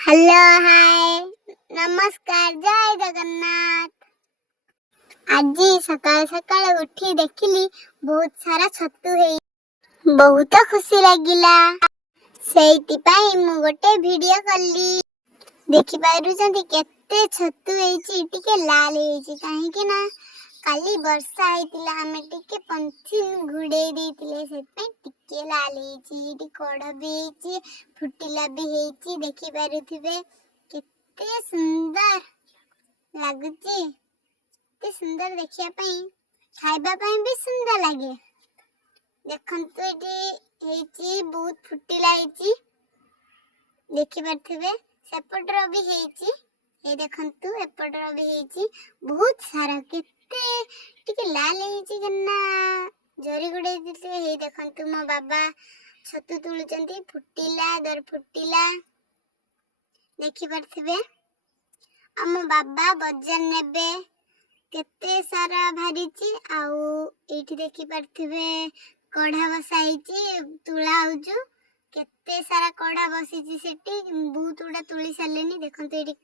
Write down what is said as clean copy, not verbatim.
Hello hi नमस्कार जय जगन्नाथ। आज सकाल सकाल उठी देखिली बहुत सारा छतु है, बहुत खुशी लगिला। सेइतिपाई मु गोटे वीडियो कली। देखि पारुचंती केते छतु हेची, टिके लाल हेची काहे कि ना काली वर्षा हेतिला, हमें टिके पंथिन घुडे देतिले सेते टिके लाल हेची। टी कोड भी हेची, फुटिला भी हेची। देखि पारुथिबे केते सुंदर लागुची, केते सुंदर देखिया पई, खाइबा पई भी सुंदर लागे। देखंतु एटी हेची बहुत फुटिला हेची, देखि पारुथिबे सेपटर भी हेची। ए देखंतु एपटर भी हेची बहुत सारा, केते टिके लाल हेची गन्ना जरी गुडे दिते। हे देखंतु मो बाबा छतु तुलुचंती, फुटिला दर फुटिला देखि पारुथिबे। मो बाबा बजार नेबे, केते सारा भारीची। आउ एठी देखि पारुथिबे कढ़ा बसा हेची, तुला होजु केते सारा कढ़ा बसीची सेठी, बहुत उडा तुली सालेनी। देखंतु एठी